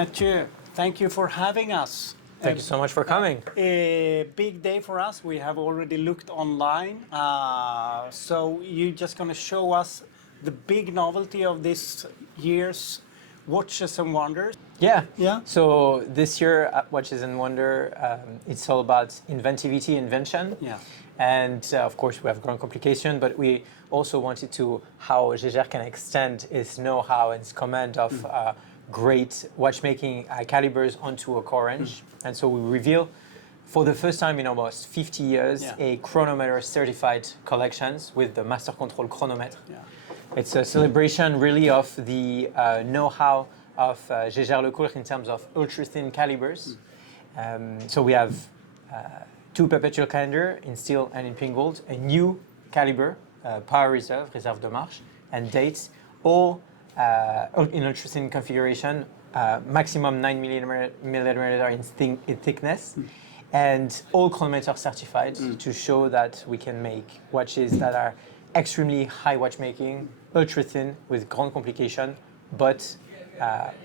Matthieu, thank you for having us. Thank you so much for coming. A big day for us. We have already looked online. So you're just going to show us the big novelty of this year's Watches and Wonders. Yeah. Yeah. So this year at Watches and Wonder, it's all about inventivity, invention. Yeah. And of course, we have ground complication, but we also wanted to how Jaeger can extend its know-how and its command of great watchmaking calibers onto a core range. And so we reveal, for the first time in almost 50 years, a chronometer certified collections with the Master Control Chronometer. Yeah. It's a celebration really of the know-how of Jaeger-LeCoultre in terms of ultra-thin calibers. So we have two perpetual calendar in steel and in pink gold, a new caliber, power reserve, réserve de marche, and dates, all in ultra-thin configuration, maximum 9 millimeter in thickness, and all chronometer certified to show that we can make watches that are extremely high watchmaking, ultra-thin with ground complication, but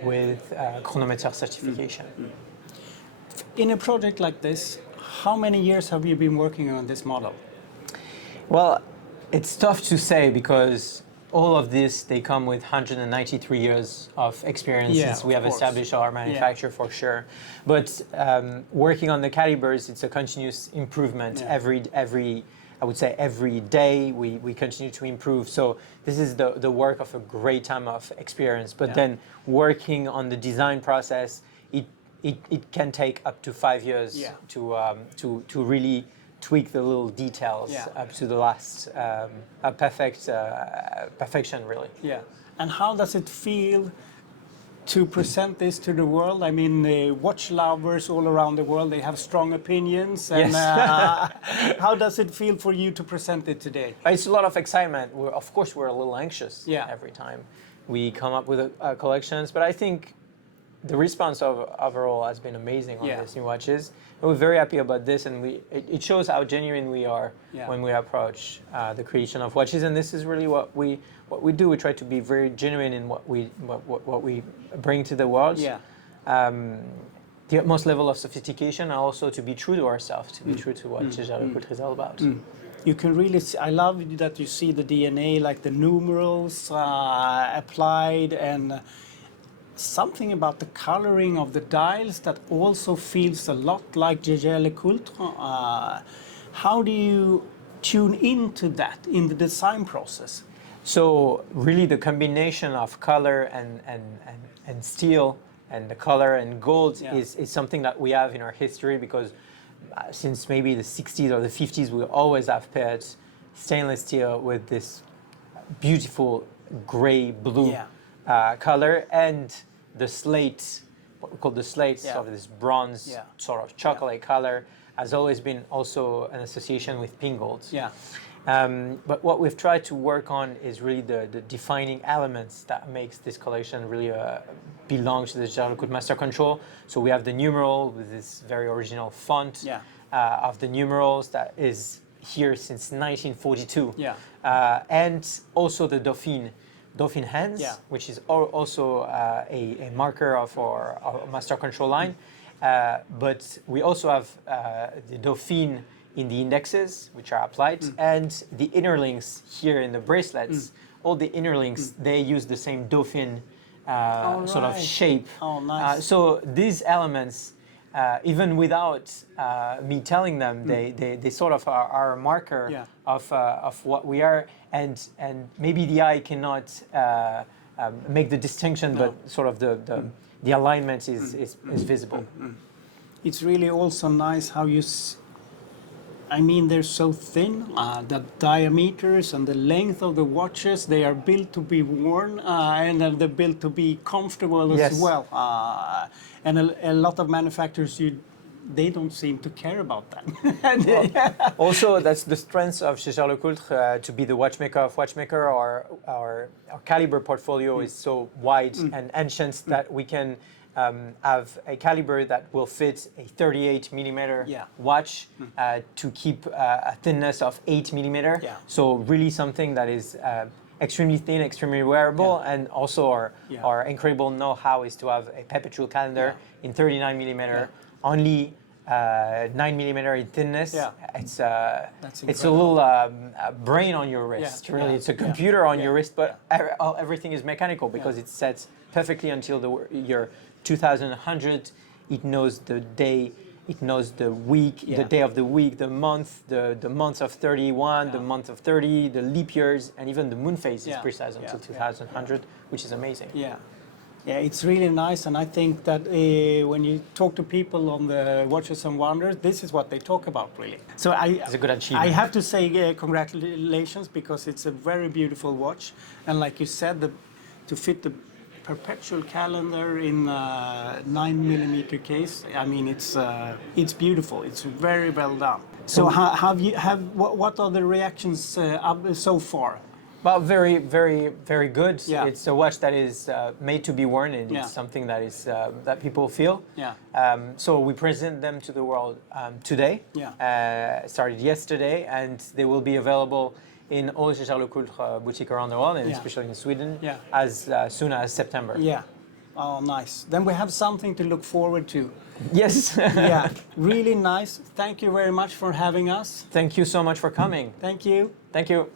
with chronometer certification. In a project like this, how many years have you been working on this model? Well, it's tough to say because all of this, they come with 193 years of experience since we have established our manufacture for sure. But working on the calibers, it's a continuous improvement I would say every day we continue to improve. So this is the work of a great time of experience. But then working on the design process, it can take up to 5 years to really tweak the little details up to the last perfection, really. Yeah. And how does it feel to present this to the world? I mean, watch lovers all around the world, they have strong opinions. And how does it feel for you to present it today? It's a lot of excitement. Of course, we're a little anxious every time we come up with collections, but I think the response overall has been amazing on these new watches. And we're very happy about this, and it shows how genuine we are when we approach the creation of watches. And this is really what we do. We try to be very genuine in what we bring to the world. Yeah. The utmost level of sophistication, and also to be true to ourselves, to be true to what Jaeger-LeCoultre is all about. You can really see, I love that you see the DNA, like the numerals applied, and something about the coloring of the dials that also feels a lot like Jaeger-LeCoultre. How do you tune into that in the design process? So really the combination of color and steel and the color and gold is something that we have in our history, because since maybe the 60s or the 50s we always have paired stainless steel with this beautiful gray blue color, and the slate, what we call the slate, sort of this bronze sort of chocolate color, has always been also an association with pink gold. But what we've tried to work on is really the defining elements that makes this collection really belong to the Jaeger-LeCoultre Master Control. So we have the numeral with this very original font of the numerals that is here since 1942. And also the Dauphine hands, which is also a marker of our Master Control line. But we also have the Dauphine in the indexes, which are applied, and the inner links here in the bracelets. All the inner links, they use the same Dauphine sort of shape. Oh, nice. So these elements, even without me telling them, they sort of are a marker of what we are, and maybe the eye cannot make the distinction, but sort of the alignment is visible. It's really also nice how you I mean, they're so thin, the diameters and the length of the watches, they are built to be worn, and they're built to be comfortable as well. And a lot of manufacturers, they don't seem to care about that. Also, that's the strength of Jaeger-LeCoultre, to be the watchmaker of watchmaker. Our caliber portfolio is so wide and ancient that we can have a caliber that will fit a 38 millimeter watch to keep a thinness of 8 millimeter. So really something that is extremely thin, extremely wearable, and also our incredible know-how is to have a perpetual calendar in 39 millimeter, only 9 millimeter in thinness. Yeah. It's That's it's a incredible. little brain on your wrist. Yeah. Really, Yeah. it's a computer on Yeah. your wrist, but everything is mechanical because it sets perfectly until your 2100. It knows the day. It knows the week, the day of the week, the month, the months of 31, the month of 30, the leap years, and even the moon phase is precise until 2100, which is amazing. Yeah. Yeah, it's really nice, and I think that when you talk to people on the Watches and Wonders, this is what they talk about, really. So It's a good achievement. I have to say congratulations, because it's a very beautiful watch, and like you said, to fit the perpetual calendar in 9 millimeter case, I mean, it's beautiful. It's very well done. So what are the reactions so far? Well, very, very, very good. Yeah. It's a watch that is made to be worn, and Yeah. it's something that is that people feel. Yeah. So we present them to the world today. Yeah. Started yesterday, and they will be available in all Jaeger-LeCoultre boutique around the world, and especially in Sweden, as soon as September. Yeah. Oh, nice. Then we have something to look forward to. Yes. Yeah, really nice. Thank you very much for having us. Thank you so much for coming. Thank you. Thank you.